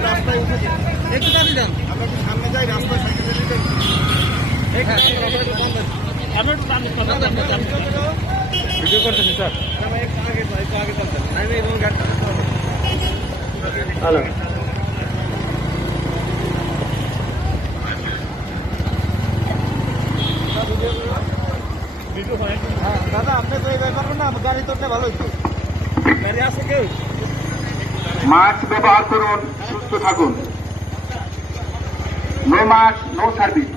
রাস্তায় উঠে যান। একটু দাঁড়িয়ে যান আমরা একটু সামনে যাই রাস্তায় সাইকেল একটু চাই। ভিডিও করতেছি স্যার একটু একটু হ্যালো হ্যাঁ, দাদা আপনি তো এই ব্যাপার না গাড়ি তোরটা ভালো গাড়ি আছে কেউ মাস্ক ব্যবহার করুন সুস্থ থাকুন। No mask no service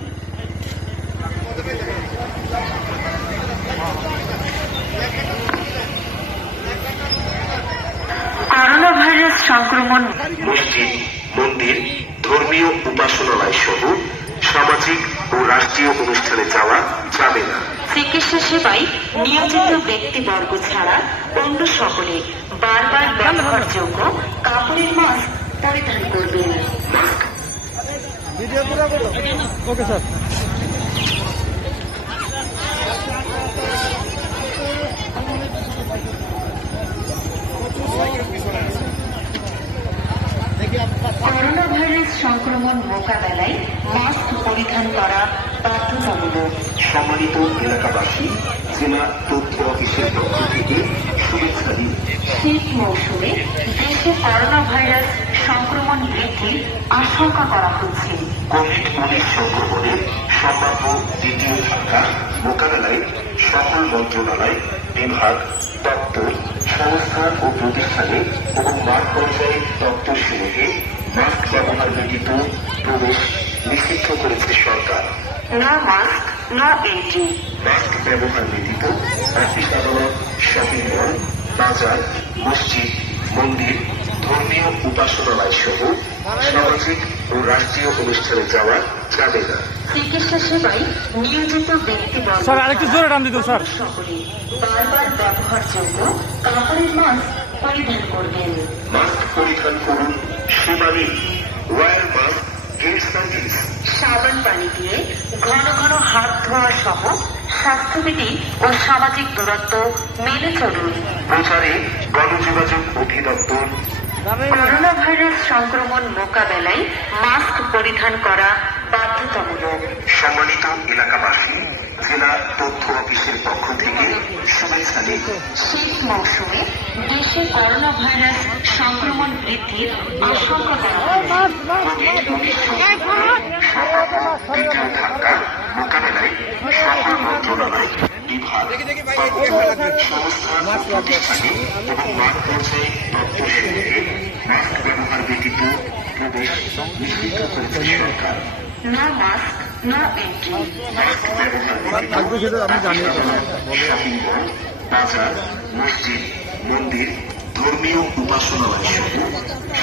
corona virus সংক্রমণ। মসজিদ মন্দির ধর্মীয় উপাসনালয় সহ সামাজিক ও রাষ্ট্রীয় অনুষ্ঠানে যাওয়া যাবে না। চিকিৎসা সেবায় নিয়োজিত ব্যক্তিবর্গ ছাড়া অন্য সকলে বারবার ব্যবহারযোগ্য কাপড়ের মাস্ক পরিধান করবেন। ভিডিও পুরো করো। ওকে স্যার করোনা ভাইরাস সংক্রমণ মোকাবেলায় মাস্ক পরিধান করা বাধ্যতামূলক সম্মানিত এলাকাবাসী জেলা তথ্য অফিসের পক্ষ থেকে শুভেচ্ছা দিন শীত মৌসুমে দেশে করোনা ভাইরাস সংক্রমণ বৃদ্ধির আশঙ্কা করা হচ্ছে। কোভিড উনিশ সংক্রমণের সম্ভাব্য দ্বিতীয় ধাক্কা মোকাবেলায় সকল মন্ত্রণালয় বিভাগ দপ্তর সংস্থা ও প্রতিষ্ঠানে এবং মাঠ পর্যায়ে দপ্তর সমূহে মাস্ক ব্যবহার ব্যতীত প্রবেশ নিষিদ্ধ করেছে সরকার। No mask no entry mask ব্যবহার ব্যতীত অফিস আদালত শপিং মল বাজার মসজিদ মন্দির ধর্মীয় উপাসনালয় সহ সামাজিক ও রাষ্ট্রীয় অনুষ্ঠানে যাওয়া যাবে না। চিকিৎসা সেবায় নিয়োজিত ব্যক্তিবর্গ স্যার আরেকটু জোরে টান দিত স্যার। বারবার ব্যবহারযোগ্য কাপড়ের মাস্ক পরিধান করবেন। মাস্ক পরিধান করুন সেবা নিন ওয়ার মাস্ক সাবান পানি দিয়ে ঘন ঘন হাত ধোয়া সহ স্বাস্থ্যবিধি ও সামাজিক দূরত্ব মেনে চলুন। প্রচারে গণযোগাযোগ অধিদপ্তর। করোনা ভাইরাস সংক্রমণ মোকাবেলায় মাস্ক পরিধান করা বাধ্যতামূলক সম্মানিত এলাকাবাসী জেলা তথ্য অফিসের পক্ষ থেকে শুভেচ্ছা শীত মৌসুমে দেশে করোনা ভাইরাস সংক্রমণ বৃদ্ধির আশঙ্কা মোকাবেলায় সকল মন্ত্রণালয় বিভাগ। সংস্থা প্রতিষ্ঠানে এবং মাঠ পর্যায়ে ব্যবহার ব্যতীত প্রবেশ নিষিদ্ধ করেছে সরকার। নো মাস্ক নো এন্ট্রি থাকবে সেটা আমি জানি। শপিং মল বাজার মসজিদ মন্দির ধর্মীয় উপাসনালয়। সহ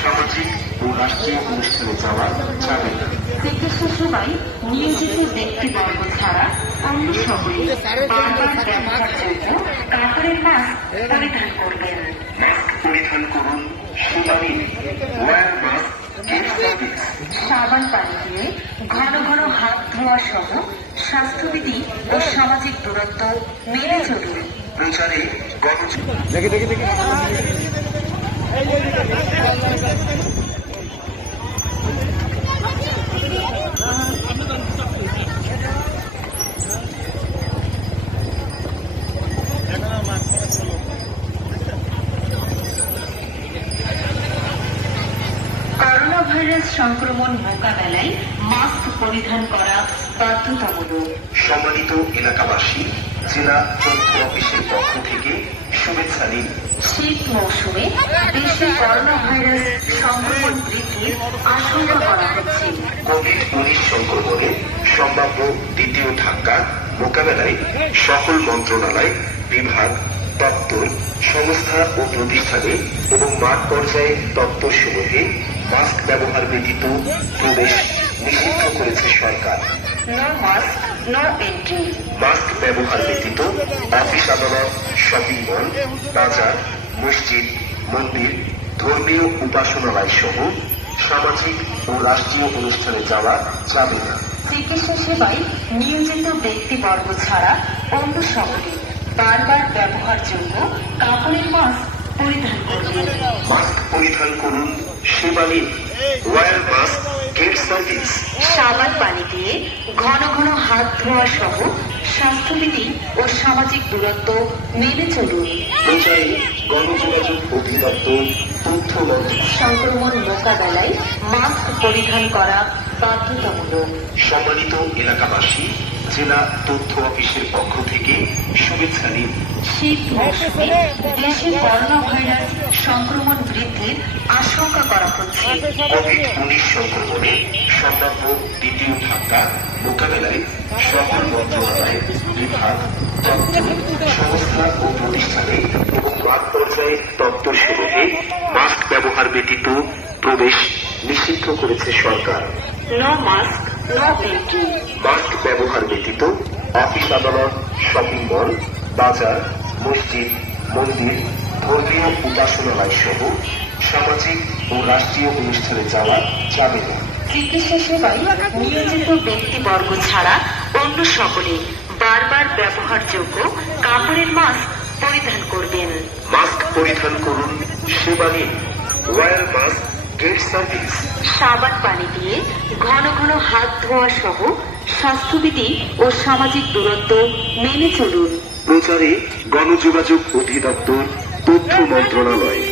সামাজিক ও রাষ্ট্রীয় অনুষ্ঠানে যাওয়া যাবে না। চিকিৎসা সেবায় নিয়োজিত ব্যক্তিবর্গ ছাড়া অন্য সকলে বারবার ব্যবহারযোগ্য কাপড়ের মাস্ক পরিধান করবেন মাস্ক পরিধান করুন নিন ওয়ার মাস্ক সাবান পানি দিয়ে ঘন ঘন হাত ধোয়া সহ স্বাস্থ্যবিধি ও সামাজিক দূরত্ব মেনে চলুন। দেখি দেখি দেখি। সংক্রমণ মোকাবেলায় মাস্ক পরিধান করা বাধ্যতামূলক। সম্মানিত এলাকাবাসী জেলা তথ্য অফিসের পক্ষ থেকে শুভেচ্ছা নিন শীত মৌসুমে দেশে করোনা ভাইরাস সংক্রমণ বৃদ্ধির আশঙ্কা করা হচ্ছে। কোভিড উনিশ সংক্রমণের সম্ভাব্য দ্বিতীয় ধাক্কা মোকাবেলায় সকল মন্ত্রণালয় বিভাগ দপ্তর সংস্থা ও প্রতিষ্ঠানে এবং মাঠ পর্যায়ে দপ্তর সমূহে মাস্ক ব্যবহার ব্যতীত প্রবেশ নিষিদ্ধ করেছে সরকার। মাস্ক ব্যবহার ব্যতীত অফিস আদালত শপিং মল বাজার মসজিদ মন্দির ধর্মীয় উপাসনালয় সহ সামাজিক ও রাষ্ট্রীয় অনুষ্ঠানে যাওয়া যাবে না। চিকিৎসা সেবায় নিয়োজিত ব্যক্তিবর্গ ছাড়া অন্য সকলে বারবার ব্যবহারযোগ্য কাপড়ের মাস্ক পরিধান করবেন মাস্ক পরিধান করুন নিন ওয়ার মাস্ক গেট সার্ভিস। সাবান পানি দিয়ে ঘন ঘন হাত ধোয়া সহ স্বাস্থ্যবিধি ও সামাজিক দূরত্ব মেনে চলুন। প্রচারে গণযোগাযোগ অধিদপ্তর তথ্য সংক্রমণ মোকাবেলায় মাস্ক পরিধান করা বাধ্যতামূলক। সম্মানিত এলাকাবাসী জেলা তথ্য অফিসের পক্ষ থেকে শুভেচ্ছা নিন। শীত মৌসুমে দেশে করোনা ভাইরাস সংক্রমণ বৃদ্ধির আশঙ্কা করা হচ্ছে। কোভিড উনিশ সংক্রমণে সম্ভাব্য দ্বিতীয় ধাক্কা মোকাবেলায় সকল মন্ত্রণালয় বিভাগ দপ্তর সংস্থা ও প্রতিষ্ঠানে এবং মাঠ পর্যায়ে দপ্তর সমূহে মাস্ক ব্যবহার ব্যতীত প্রবেশ নিষিদ্ধ করেছে সরকার। নো মাস্ক মাস্ক ব্যবহার ব্যতীত অফিস আদালত শপিং মল বাজার মসজিদ মন্দির ধর্মীয় উপাসনালয় সহ সামাজিক ও রাষ্ট্রীয় অনুষ্ঠানে যাওয়া যাবে না। চিকিৎসা সেবায় নিয়োজিত ব্যক্তিবর্গ ছাড়া অন্য সকলে বারবার ব্যবহারযোগ্য কাপড়ের মাস্ক পরিধান করবেন। মাস্ক পরিধান করুন সেবা নিন। Wear mask get service. সাবান পানি দিয়ে ঘন ঘন হাত ধোয়া সহ স্বাস্থ্যবিধি ও সামাজিক দূরত্ব মেনে চলুন। প্রচারে গণযোগাযোগ অধিদপ্তর তথ্য মন্ত্রণালয়।